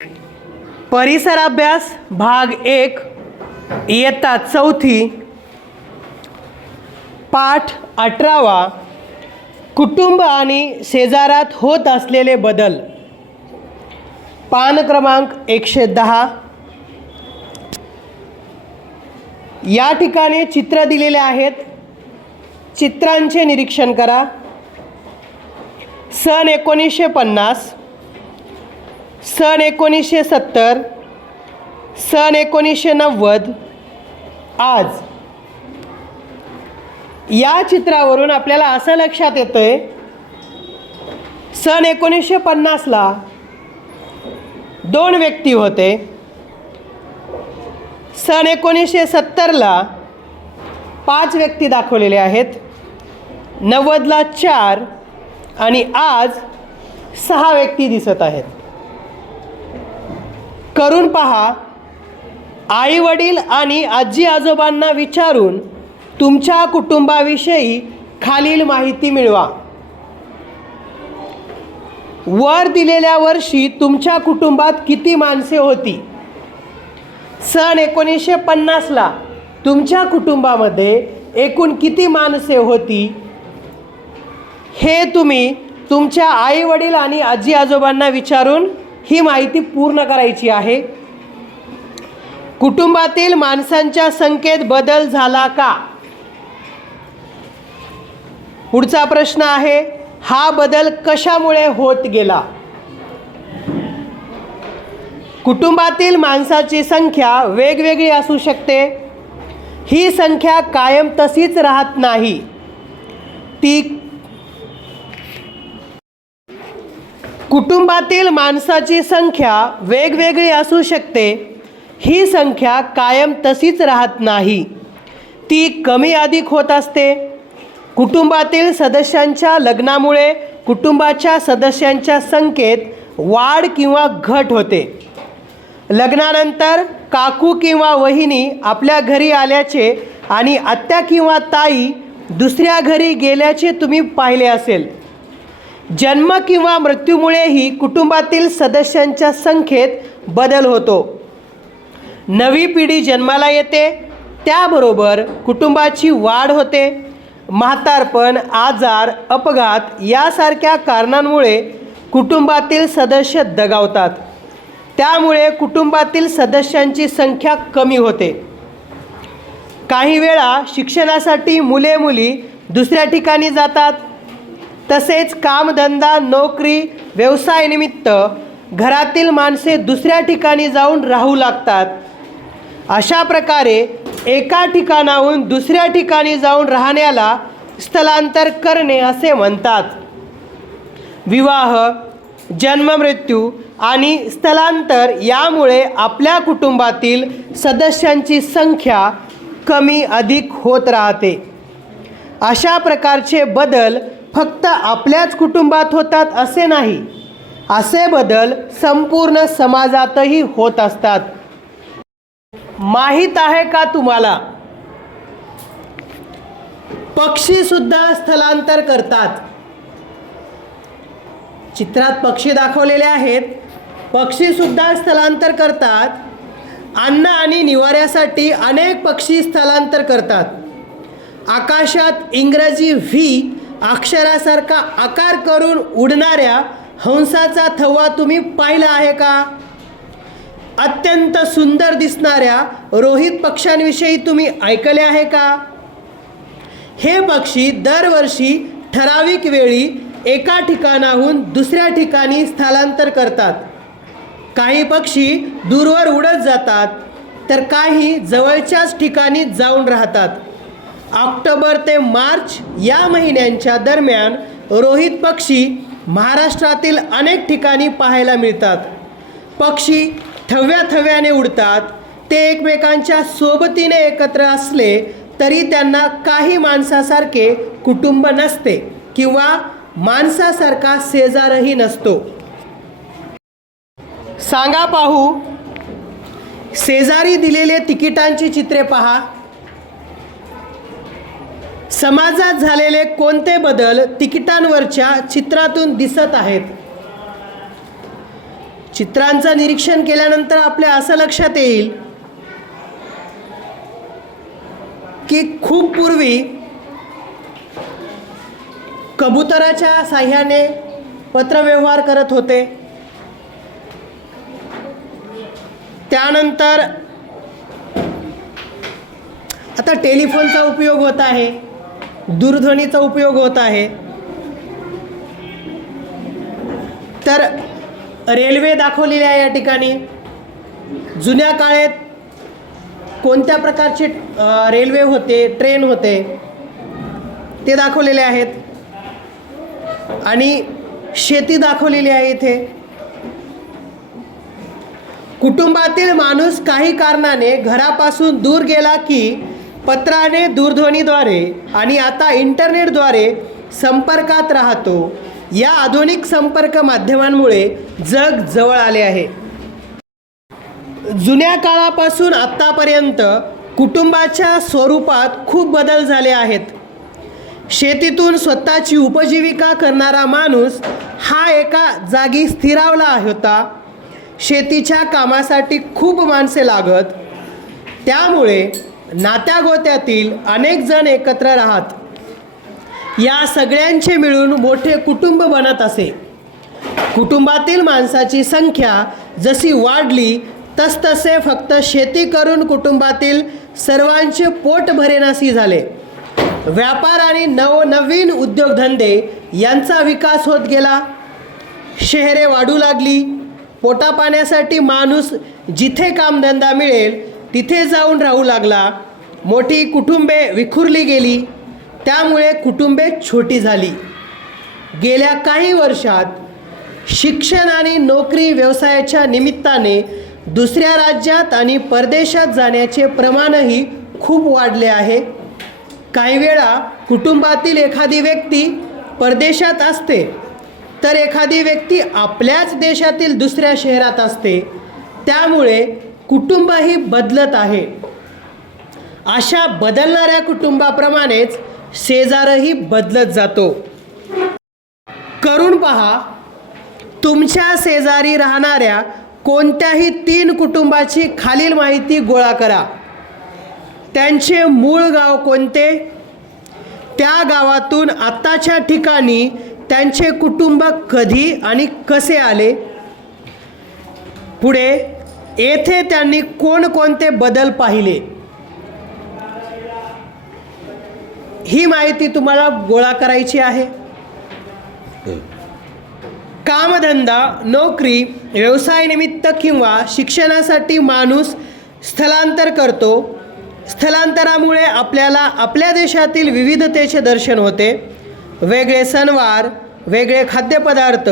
परिसर अभ्यास भाग 1 इयत्ता 4थी पाठ 18वा कुटुंब आणि शेजारात होत असलेले बदल पान क्रमांक 110। या ठिकाणी चित्र दिलेले आहेत, चित्रांचे निरीक्षण करा। सन 1950, सन 1970, सन 1990, आज। या चित्रावरून आपल्याला असं लक्षात येतंय, सन 1950ला 2 व्यक्ती होते, सन 1970ला 5 व्यक्ती दाखवलेले आहेत, 90ला 4 आणि आज 6 व्यक्ती दिसत आहेत। करून पहा, आई वडील आणि आजी आजोबांना विचारून तुमच्या कुटुंबाविषयी खालील माहिती मिळवा। वर दिलेल्या वर्षी तुमच्या कुटुंबात किती माणसे होती? सन 1950ला तुमच्या कुटुंबामध्ये एकूण किती माणसे होती? हे तुम्ही तुमच्या आई वडील आणि आजी आजोबांना विचारून ही माहिती पूर्ण करायची आहे। कुटुंबातील माणसांच्या संख्येत बदल झाला का? पुढचा प्रश्न आहे, हा बदल कशामुळे होत गेला? कुटुंबातील माणसाची संख्या वेगवेगळी असू शकते, ही संख्या कायम तशीच राहत नाही, ती कुटुंबातील माणसाची संख्या वेगवेगळी असू शकते, ही संख्या कायम तशीच राहत नाही, ती कमी अधिक होत असते। कुटुंबातील सदस्यांच्या लग्नामुळे कुटुंबाच्या सदस्यांच्या संख्येत वाढ किंवा घट होते। लग्नानंतर काकू किंवा वहिनी आपल्या घरी आल्याचे आणि आत्या किंवा ताई दुसऱ्या घरी गेल्याचे तुम्ही पाहिले असेल। जन्म किंवा मृत्यूमुळेही कुटुंबातील सदस्यांच्या संख्येत बदल होतो। नवी पिढी जन्माला येते, त्याबरोबर कुटुंबाची वाढ होते। म्हातारपण, आजार, अपघात यासारख्या कारणांमुळे कुटुंबातील सदस्य दगावतात, त्यामुळे कुटुंबातील सदस्यांची संख्या कमी होते। काही वेळा शिक्षणासाठी मुले मुली दुसऱ्या ठिकाणी जातात, तसेच कामधंदा, नोकरी, व्यवसायानिमित्त घरातील माणसे दुसऱ्या ठिकाणी जाऊन राहू लागतात। अशा प्रकारे एका ठिकाणाहून दुसऱ्या ठिकाणी जाऊन राहण्याला स्थलांतर करणे असे म्हणतात। विवाह, जन्म, मृत्यू आणि स्थलांतर यामुळे आपल्या कुटुंबातील सदस्यांची संख्या कमी अधिक होत राहते। अशा प्रकारचे बदल फक्त आपल्याच कुटुंबात होतात असे नाही, असे बदल संपूर्ण समाजातही होत असतात। माहीत आहे का तुम्हाला, पक्षी सुद्धा स्थलांतर करतात। चित्रात पक्षी दाखवलेले आहेत, पक्षी सुद्धा स्थलांतर करतात। अन्न आणि निवाऱ्यासाठी अनेक पक्षी स्थलांतर करतात। आकाशात इंग्रजी व्ही अक्षरासारखा आकार करून उडणाऱ्या हंसाचा थवा तुम्ही पाहिला आहे का? अत्यंत सुंदर दिसणाऱ्या रोहित पक्ष्यांविषयी तुम्ही ऐकले आहे का? हे पक्षी दरवर्षी ठराविक वेळी एका ठिकाणाहून दुसऱ्या ठिकाणी स्थलांतर करतात। काही पक्षी दूरवर उडत जातात, तर काही जवळच्याच ठिकाणी जाऊन राहतात। ऑक्टोबर ते मार्च या महिन्यांच्या दरम्यान रोहित पक्षी महाराष्ट्रातील अनेक ठिकाणी पाहायला मिळतात। पक्षी थव्या थव्याने उडतात, ते एकमेकांच्या सोबतीने एकत्र असले तरी त्यांना काही माणसासारखे कुटुंब नसते किंवा माणसासारखा शेजारही नसतो। सांगा पाहू, शेजारी दिलेले तिकिटांची चित्रे पहा। समाजात झालेले कोणते बदल तिकिटांवरच्या चित्रातून दिसत आहेत? चित्रांचं निरीक्षण केल्यानंतर आपल्या असं लक्षात येईल की खूप पूर्वी कबुतराच्या साह्याने पत्रव्यवहार करत होते. त्यानंतर आता टेलिफोनचा उपयोग होत आहे, दूरध्वनीचा उपयोग होत आहे. तर रेल्वे दाखवलेली आहे या ठिकाणी. जुन्या काळात कोणत्या प्रकारचे रेल्वे होते, ट्रेन होते ते दाखवलेले आहेत. आणि शेती दाखवलेली आहे इथे. कुटुंबातील माणूस काही कारणाने घरापासून दूर गेला की पत्राने, दूरध्वनीद्वारे आणि आता इंटरनेटद्वारे संपर्कात राहतो. या आधुनिक संपर्क माध्यमांमुळे जग जवळ आले आहे. जुन्या काळापासून आत्तापर्यंत कुटुंबाच्या स्वरूपात खूप बदल झाले आहेत. शेतीतून स्वतःची उपजीविका करणारा माणूस हा एका जागी स्थिरावला होता. शेतीच्या कामासाठी खूप माणसे लागत. त्यामुळे नात्यागोत्यातील अनेक जण एकत्र राहत. या सगळ्यांचे मिळून मोठे कुटुंब बनत असे. कुटुंबातील माणसाची संख्या जशी वाढली तसतसे फक्त शेती करून कुटुंबातील सर्वांचे पोट भरेनासे झाले. व्यापार आणि नवनवीन उद्योगधंदे यांचा विकास होत गेला. शहरे वाढू लागली. पोटापाण्यासाठी माणूस जिथे कामधंदा मिळेल तिथे जाऊन राहू लागला. मोठी कुटुंबे विखुरली गेली. त्यामुळे कुटुंबे छोटी झाली. गेल्या काही वर्षात शिक्षण आणि नोकरी व्यवसायाच्या निमित्ताने दुसऱ्या राज्यात आणि परदेशात जाण्याचे प्रमाणही खूप वाढले आहे. काही वेळा कुटुंबातील एखादी व्यक्ती परदेशात असते तर एखादी व्यक्ती आपल्याच देशातील दुसऱ्या शहरात असते. त्यामुळे कुटुंबही बदलत आहे. अशा बदलणाऱ्या कुटुंबाप्रमाणेच शेजारही बदलत जातो. करून पहा, तुमच्या शेजारी राहणाऱ्या कोणत्याही 3 कुटुंबाची खालील माहिती गोळा करा. त्यांचे मूळ गाव कोणते, त्या गावातून आत्ताच्या ठिकाणी त्यांचे कुटुंब कधी आणि कसे आले, पुढे येथे त्यांनी कोणकोणते बदल पाहिले, ही माहिती तुम्हाला गोळा करायची आहे. कामधंदा, नोकरी, व्यवसायानिमित्त किंवा शिक्षणासाठी माणूस स्थलांतर करतो. स्थलांतरामुळे आपल्याला आपल्या देशातील विविधतेचे दर्शन होते. वेगळे सणवार, वेगळे खाद्यपदार्थ,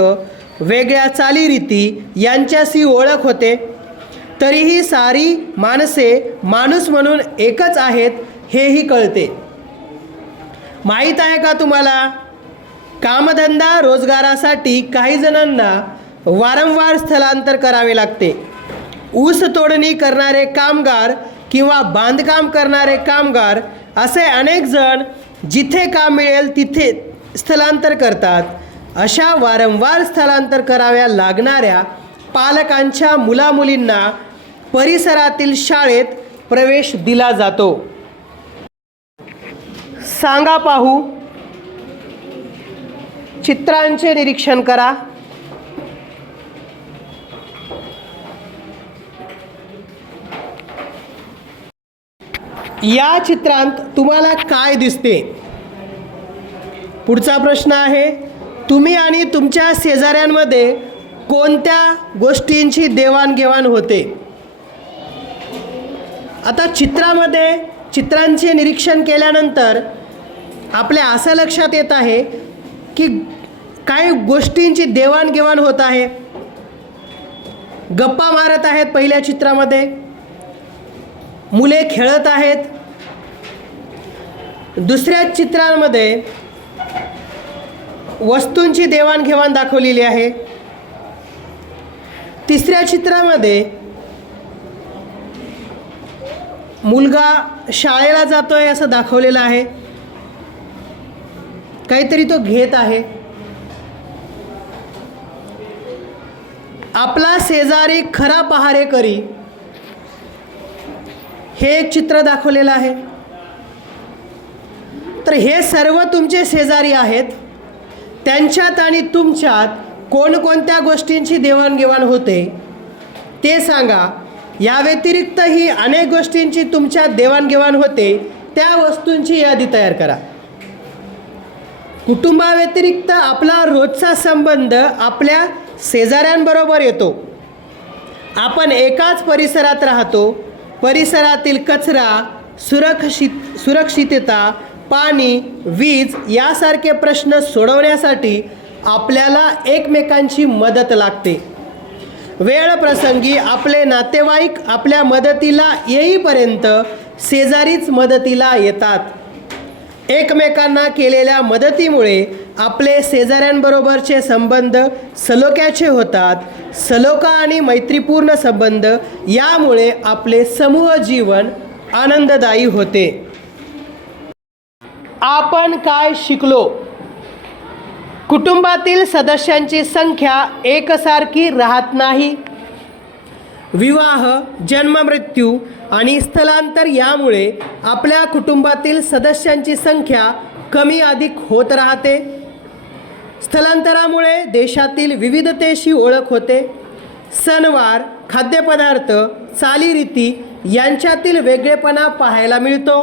वेगळ्या चालीरीती यांच्याशी ओळख होते. तरीही सारी माणसे माणूस म्हणून एकच आहेत हेही कळते. माहीत आहे का तुम्हाला, कामधंदा रोजगारासाठी काही जणांना वारंवार स्थलांतर करावे लागते. ऊस तोडणी करणारे कामगार किंवा बांधकाम करणारे कामगार असे अनेक जण जिथे काम मिळेल तिथे स्थलांतर करतात. अशा वारंवार स्थलांतर कराव्या लागणाऱ्या पालकांच्या मुलामुलींना परिसरातील शाळेत प्रवेश दिला जातो. सांगा पाहू, चित्रांचे निरीक्षण करा. या चित्रांत तुम्हाला काय दिसते? पुढचा प्रश्न आहे, तुम्ही आणि तुमच्या शेजाऱ्यांमध्ये कोणत्या गोष्टींची देवाणघेवाण होते? आता चित्रांचे निरीक्षण केल्यानंतर आपल्या असं लक्षात येत आहे की काही गोष्टींची देवाणघेवाण होत आहे. गप्पा मारत आहेत पहिल्या चित्रामध्ये, मुले खेळत आहेत. दुसऱ्या चित्रांमध्ये वस्तूंची देवाणघेवाण दाखवलेली आहे. तिसऱ्या चित्रामध्ये मुलगा शाळेला जातोय असं दाखवलेलं आहे. काहीतरी तो घेत आहे. आपला शेजारी खरा पहारेकरी हे चित्र दाखवलेलं आहे. तर हे सर्व तुमचे शेजारी आहेत. त्यांच्यात आणि तुमच्यात कोणकोणत्या गोष्टींची देवाणघेवाण होते ते सांगा. या व्यतिरिक्तही अनेक गोष्टींची तुमच्यात देवाणघेवाण होते, त्या वस्तूंची यादी तयार करा. कुटुंबाव्यतिरिक्त आपला रोजचा संबंध आपल्या शेजाऱ्यांबरोबर येतो. आपण एकाच परिसरात राहतो. परिसरातील कचरा, सुरक्षितता, पाणी, वीज यासारखे प्रश्न सोडवण्यासाठी आपल्याला एकमेकांची मदत लागते. वेळ प्रसंगी आपले नातेवाईक आपल्या मदतीला येईपर्यंत शेजारीच मदतीला येतात. एकमेकांना केलेल्या मदतीमुळे आपले शेजाऱ्यांबरोबरचे संबंध सलोख्याचे होतात. सलोखा आणि मैत्रीपूर्ण संबंध यामुळे आपले समूह जीवन आनंददायी होते. आपण काय शिकलो? कुटुंबातील सदस्यांची संख्या एकसारखी राहत नाही. विवाह, जन्ममृत्यू आणि स्थलांतर यामुळे आपल्या कुटुंबातील सदस्यांची संख्या कमी अधिक होत राहते. स्थलांतरामुळे देशातील विविधतेशी ओळख होते. सणवार, खाद्यपदार्थ, चालीरीती यांच्यातील वेगळेपणा पाहायला मिळतो.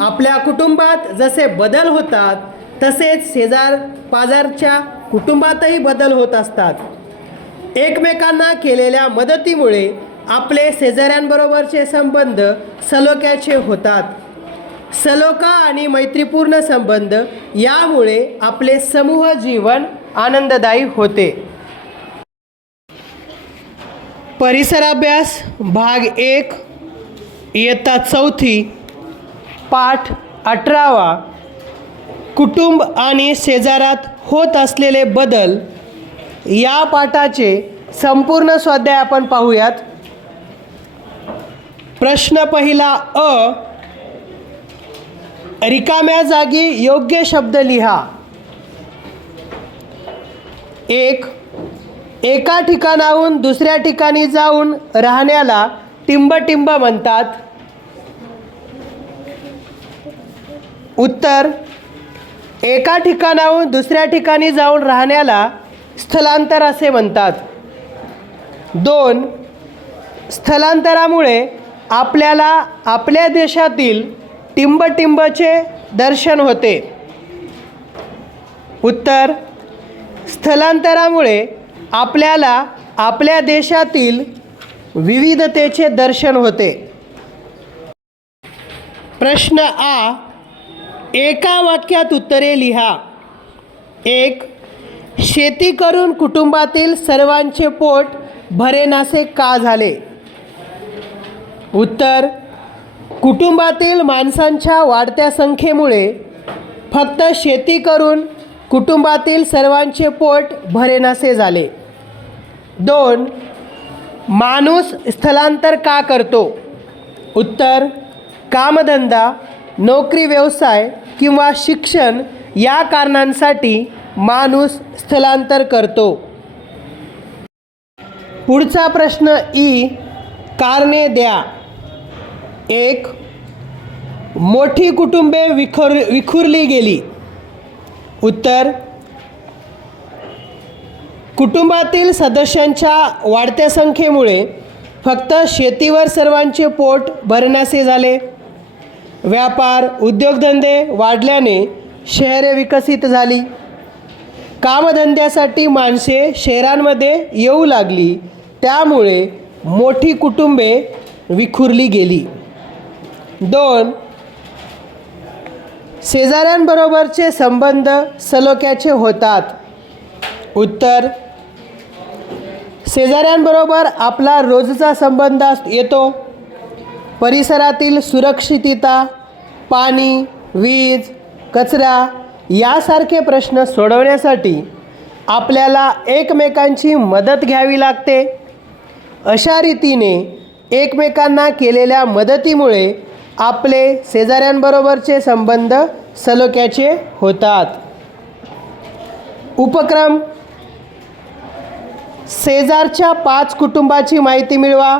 आपल्या कुटुंबात जसे बदल होतात तसेच शेजार पाजारच्या कुटुंबातही बदल होत असतात. एकमेकांना केलेल्या मदतीमुळे आपले शेजाऱ्यांबरोबरचे संबंध सलोख्याचे होतात. सलोखा आणि मैत्रीपूर्ण संबंध यामुळे आपले समूह जीवन आनंददायी होते. परिसराभ्यास भाग 1 इयत्ता 4 पाठ 18 कुटुंब आणि शेजारात होत असलेले बदल या पाठाचे संपूर्ण स्वाध्याय आपण पाहूयात. प्रश्न पहिला अ. रिकाम्या जागी योग्य शब्द लिहा. 1. एका ठिकाणाहून दुसऱ्या ठिकाणी जाऊन राहण्याला टिंब म्हणतात. उत्तर. एका ठिकाणाहून दुसऱ्या ठिकाणी जाऊन राहण्याला स्थलांतर असे म्हणतात. 2. स्थलांतरामुळे आपल्याला आपल्या देशातील टिंबचे दर्शन होते. उत्तर. स्थलांतरामुळे आपल्याला आपल्या देशातील विविधतेचे दर्शन होते. प्रश्न आ. एका वाक्यात उत्तरे लिहा. 1. शेती करून कुटुंबातील सर्वांचे पोट भरेनासे का झाले? उत्तर. कुटुंबातील माणसांच्या वाढत्या संख्येमुळे फक्त शेती करून कुटुंबातील सर्वांचे पोट भरेनासे झाले. 2. माणूस स्थलांतर का करतो? उत्तर. कामधंदा, नोकरी, व्यवसाय किंवा शिक्षण या कारणांसाठी माणूस स्थलांतर करतो. पुढचा प्रश्न ई. कारणे द्या. 1. मोठी कुटुंबे विखुरली गेली. उत्तर. कुटुंबातील सदस्यांच्या वाढत्या संख्येमुळे फक्त शेतीवर सर्वांचे पोट भरण्यासे झाले. व्यापार, उद्योगधंदे वाढल्याने शहरे विकसित झाली. कामधंद्यासाठी माणसे शहरांमध्ये येऊ लागली, त्यामुळे मोठी कुटुंबे विखुरली गेली. 2. शेजाऱ्यांबरोबरचे संबंध सलोख्याचे होतात. उत्तर. शेजाऱ्यांबरोबर आपला रोजचा संबंध येतो. परिसरातील सुरक्षितता, पाणी, वीज, कचरा यासारखे प्रश्न सोडवण्यासाठी आपल्याला एकमेकांची मदत घ्यावी लागते. अशा रीतीने एकमेकांना केलेल्या मदतीमुळे आपले शेजाऱ्यांबरोबरचे संबंध सलोख्याचे होतात. उपक्रम. शेजारच्या 5 कुटुंबाची माहिती मिळवा.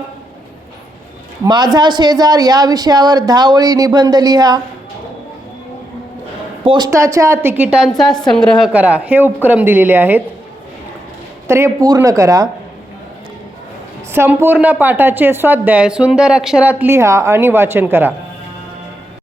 माझा शेजार या विषयावर 10 ओळी निबंध लिहा. पोस्टाच्या तिकिटांचा संग्रह करा. हे उपक्रम दिलेले आहेत, तर हे पूर्ण करा. संपूर्ण पाठाचे स्वाध्याय सुंदर अक्षरात लिहा आणि वाचन करा.